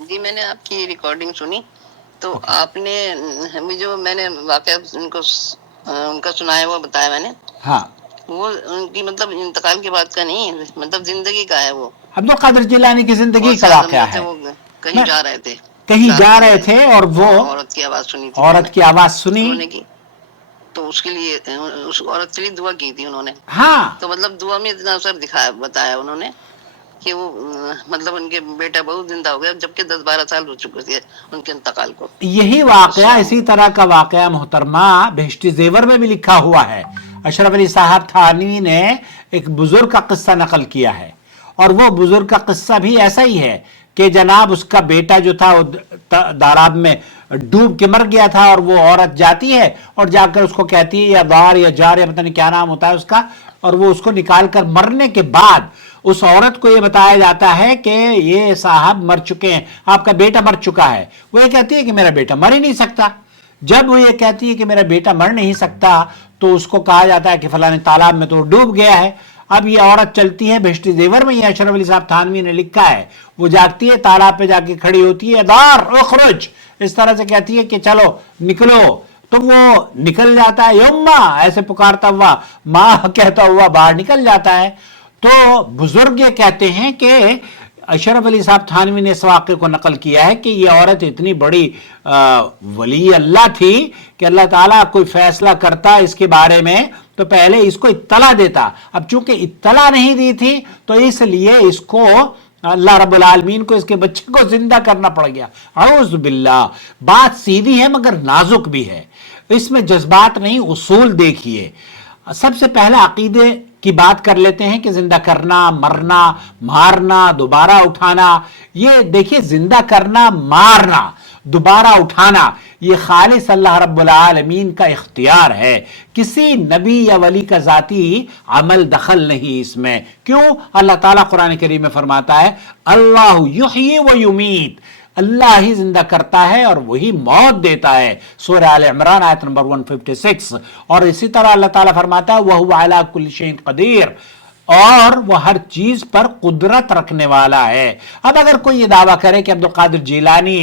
جی میں نے آپ کی ریکارڈنگ سنی تو آپ نے جو میں نے واقعہ ان کا سنا ہے وہ بتایا میں نے. ہاں وہ ان کی مطلب انتقال کے بعد کا نہیں، مطلب زندگی کا ہے. وہ عبد القادر جیلانی کی زندگی غوث کا اعظم واقعہ جو تھے ہے. وہ کہیں جا رہے تھے، کہیں رات جا کے رہے میں تھے اور وہ عورت کی آواز سنی تھی عورت کی آواز سنی انہوں نے کی، تو اس کے لیے اس عورت کے لیے دعا کی تھی انہوں نے. ہاں تو مطلب دعا میں اتنا اثر دکھایا بتایا انہوں نے کہ وہ مطلب ان کے بیٹا بہت زندہ ہو گیا جبکہ 10-12 سال ہو چکے تھے ان کے انتقال کو. یہی واقعہ السلام اسی طرح کا واقعہ محترمہ بہشتی زیور میں بھی لکھا ہوا ہے. اشرف علی صاحب تھانوی نے ایک بزرگ کا قصہ نقل کیا ہے، اور وہ بزرگ کا قصہ بھی ایسا ہی ہے کہ جناب اس کا بیٹا جو تھا وہ داراب میں ڈوب کے مر گیا تھا، اور وہ عورت جاتی ہے اور جا کر اس کو کہتی ہے یا دار یا جار یا پتہ نہیں کیا نام ہوتا ہے اس کا، اور وہ اس کو نکال کر مرنے کے بعد اس عورت کو یہ بتایا جاتا ہے کہ یہ صاحب مر چکے ہیں، آپ کا بیٹا مر چکا ہے. وہ یہ کہتی ہے کہ میرا بیٹا مر ہی نہیں سکتا. جب وہ یہ کہتی ہے کہ میرا بیٹا مر نہیں سکتا تو اس کو کہا جاتا ہے کہ فلاں تالاب میں تو ڈوب گیا ہے. اب یہ عورت چلتی ہے بہشتی زیور میں، یہ اشرف علی صاحب تھانوی نے لکھا ہے، وہ جاتی ہے تالاب پہ جا کے کھڑی ہوتی ہے، دار اخرج، اس طرح سے کہتی ہے کہ چلو نکلو، تو وہ نکل جاتا ہے، یما ایسے پکارتا ہوا، ماں کہتا ہوا باہر نکل جاتا ہے. تو بزرگ یہ کہتے ہیں کہ اشرف علی صاحب تھانوی نے اس واقعے کو نقل کیا ہے کہ یہ عورت اتنی بڑی ولی اللہ تھی کہ اللہ تعالیٰ کوئی فیصلہ کرتا اس کے بارے میں تو پہلے اس کو اطلاع دیتا. اب چونکہ اطلاع نہیں دی تھی تو اس لیے اس کو اللہ رب العالمین کو اس کے بچے کو زندہ کرنا پڑ گیا. اعوذ باللہ. بات سیدھی ہے مگر نازک بھی ہے، اس میں جذبات نہیں، اصول دیکھیے. سب سے پہلا عقیدے کی بات کر لیتے ہیں کہ زندہ کرنا، مرنا، مارنا، دوبارہ اٹھانا. یہ دیکھیے زندہ کرنا، مارنا، دوبارہ اٹھانا یہ خالص اللہ رب العالمین کا اختیار ہے، کسی نبی یا ولی کا ذاتی عمل دخل نہیں اس میں. کیوں؟ اللہ تعالیٰ قرآن کریم میں فرماتا ہے اللہ یحیی و یمیت، اللہ ہی زندہ کرتا ہے اور وہی موت دیتا ہے، سورہ آل عمران آیت نمبر 156. اور اسی طرح اللہ تعالیٰ فرماتا ہے وَهُوَ عَلَىٰ كُلِّ شَيْءٍ قَدِيرٌ، اور وہ ہر چیز پر قدرت رکھنے والا ہے. اب اگر کوئی یہ دعویٰ کرے کہ عبد القادر جیلانی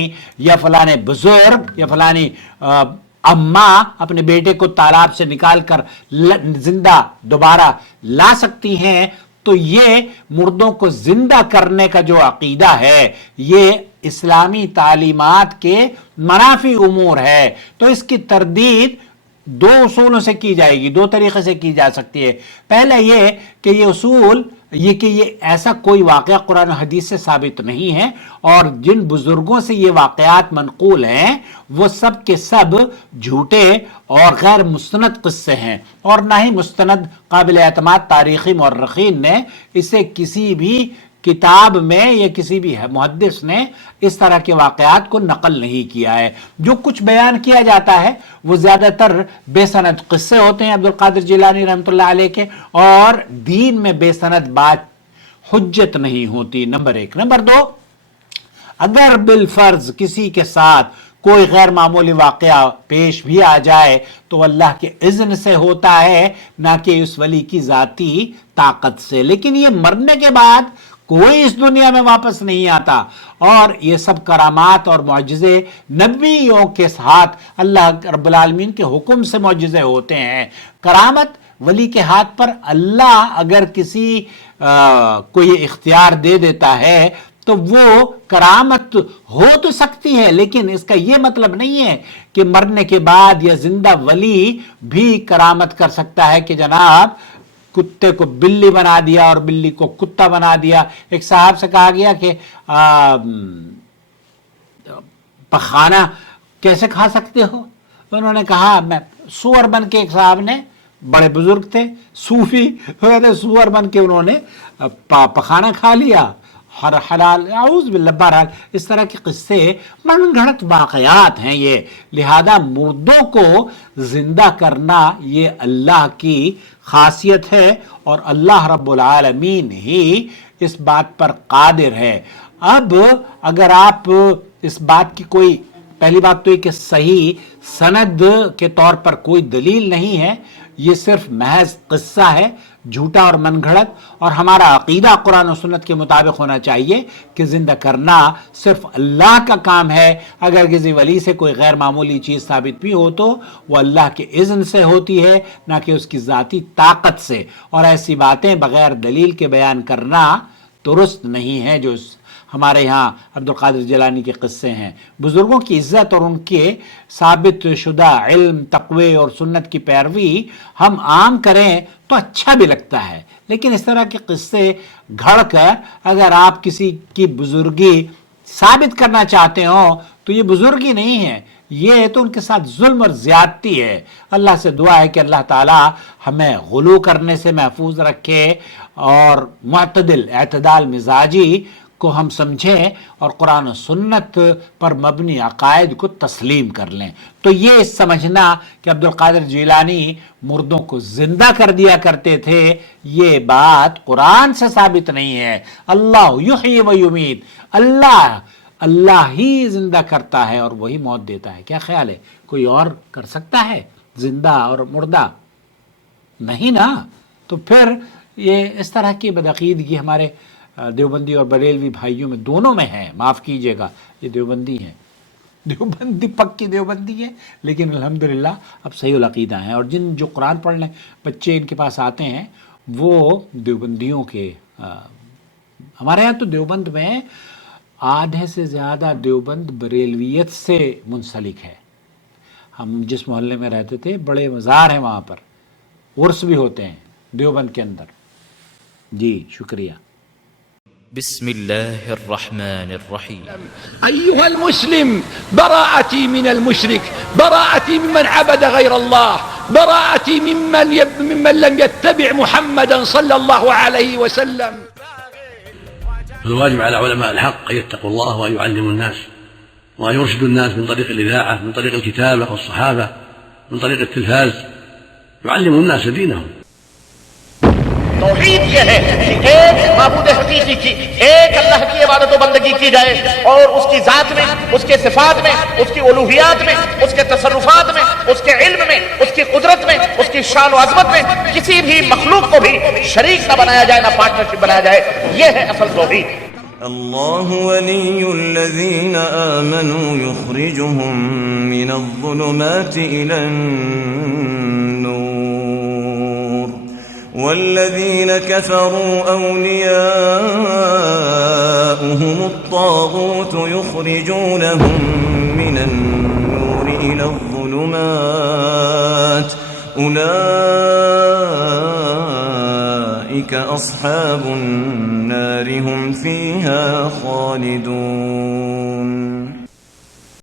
یا فلانے بزرگ یا فلانی اماں اپنے بیٹے کو تالاب سے نکال کر زندہ دوبارہ لا سکتی ہیں، تو یہ مردوں کو زندہ کرنے کا جو عقیدہ ہے یہ اسلامی تعلیمات کے منافی امور ہے. تو اس کی تردید دو اصولوں سے کی جائے گی، دو طریقے سے کی جا سکتی ہے. پہلا یہ کہ یہ اصول کہ یہ ایسا کوئی واقعہ قرآن و حدیث سے ثابت نہیں ہے، اور جن بزرگوں سے یہ واقعات منقول ہیں وہ سب کے سب جھوٹے اور غیر مستند قصے ہیں، اور نہ ہی مستند قابل اعتماد تاریخی مورخین نے اسے کسی بھی کتاب میں یا کسی بھی محدث نے اس طرح کے واقعات کو نقل نہیں کیا ہے. جو کچھ بیان کیا جاتا ہے وہ زیادہ تر بے سند قصے ہوتے ہیں عبد القادر جیلانی رحمۃ اللہ علیہ کے، اور دین میں بے سند بات حجت نہیں ہوتی. نمبر ایک. نمبر دو، اگر بالفرض کسی کے ساتھ کوئی غیر معمولی واقعہ پیش بھی آ جائے تو اللہ کے اذن سے ہوتا ہے، نہ کہ اس ولی کی ذاتی طاقت سے. لیکن یہ مرنے کے بعد کوئی اس دنیا میں واپس نہیں آتا، اور یہ سب کرامات اور معجزے نبیوں کے ساتھ اللہ رب العالمین کے حکم سے معجزے ہوتے ہیں. کرامت ولی کے ہاتھ پر اللہ اگر کسی کو یہ اختیار دے دیتا ہے تو وہ کرامت ہو تو سکتی ہے، لیکن اس کا یہ مطلب نہیں ہے کہ مرنے کے بعد یا زندہ ولی بھی کرامت کر سکتا ہے کہ جناب کتے کو بلی بنا دیا اور بلی کو کتا بنا دیا. ایک صاحب سے کہا گیا کہ پخانہ کیسے کھا سکتے ہو؟ انہوں نے کہا میں سور بن کے، ایک صاحب نے، بڑے بزرگ تھے صوفی، سور بن کے انہوں نے پخانہ کھا لیا، حلال. اعوذ باللہ. بہرحال اس طرح کے قصے من گھڑت واقعات ہیں یہ. لہذا مردوں کو زندہ کرنا یہ اللہ کی خاصیت ہے، اور اللہ رب العالمین ہی اس بات پر قادر ہے. اب اگر آپ اس بات کی کوئی، پہلی بات تو یہ کہ صحیح سند کے طور پر کوئی دلیل نہیں ہے، یہ صرف محض قصہ ہے جھوٹا اور من گھڑت، اور ہمارا عقیدہ قرآن و سنت کے مطابق ہونا چاہیے کہ زندہ کرنا صرف اللہ کا کام ہے۔ اگر کسی ولی سے کوئی غیر معمولی چیز ثابت بھی ہو تو وہ اللہ کے اذن سے ہوتی ہے، نہ کہ اس کی ذاتی طاقت سے، اور ایسی باتیں بغیر دلیل کے بیان کرنا درست نہیں ہے جو ہمارے ہاں عبد القادر جیلانی کے قصے ہیں۔ بزرگوں کی عزت اور ان کے ثابت شدہ علم، تقوی اور سنت کی پیروی ہم عام کریں تو اچھا بھی لگتا ہے، لیکن اس طرح کے قصے گھڑ کر اگر آپ کسی کی بزرگی ثابت کرنا چاہتے ہو تو یہ بزرگی نہیں ہے، یہ تو ان کے ساتھ ظلم اور زیادتی ہے۔ اللہ سے دعا ہے کہ اللہ تعالی ہمیں غلو کرنے سے محفوظ رکھے اور معتدل اعتدال مزاجی کو ہم سمجھیں اور قرآن و سنت پر مبنی عقائد کو تسلیم کر لیں۔ تو یہ سمجھنا کہ عبد القادر جیلانی مردوں کو زندہ کر دیا کرتے تھے، یہ بات قرآن سے ثابت نہیں ہے۔ اللہ یحیی و یمیت، اللہ ہی زندہ کرتا ہے اور وہی موت دیتا ہے۔ کیا خیال ہے کوئی اور کر سکتا ہے زندہ اور مردہ؟ نہیں نا۔ تو پھر یہ اس طرح کی بدعقیدگی ہمارے دیوبندی اور بریلوی بھائیوں میں دونوں میں ہے، معاف کیجئے گا، یہ دیوبندی ہیں، دیوبندی پکی دیوبندی ہے، لیکن الحمدللہ اب صحیح العقیدہ ہیں، اور جو قرآن پڑھنے بچے ان کے پاس آتے ہیں وہ دیوبندیوں کے ہمارے یہاں تو دیوبند میں آدھے سے زیادہ دیوبند بریلویت سے منسلک ہے۔ ہم جس محلے میں رہتے تھے بڑے مزار ہیں وہاں پر، عرس بھی ہوتے ہیں دیوبند کے اندر۔ جی شکریہ۔ بسم الله الرحمن الرحيم. أيها المسلم، براءتي من المشرك، براءتي ممن عبد غير الله، براءتي ممن لم يتبع محمدا صلى الله عليه وسلم. الواجب على علماء الحق أن يتقوا الله وأن يعلموا الناس وأن يرشدوا الناس من طريق الإذاعة، من طريق الكتابة والصحافة، من طريق التلفاز، يعلموا الناس دينهم. توحید یہ ہے کہ ایک معبود حقیقی کی، ایک اللہ کی عبادت و بندگی کی جائے، اور اس کی ذات میں، اس کے صفات میں، اس کی الوہیات میں، اس کے تصرفات میں، اس کے علم میں، اس کی قدرت میں، اس کی شان و عظمت میں کسی بھی مخلوق کو بھی شریک نہ بنایا جائے، نہ پارٹنرشپ بنایا جائے۔ یہ ہے اصل توحید۔ اللہ ولی الذین آمنوا یخرجهم من الظلمات إلى النور والذین كفروا أولیاؤهم الطاغوت یخرجونهم من النور إلى الظلمات أولئك أصحاب النار هم فيها خالدون۔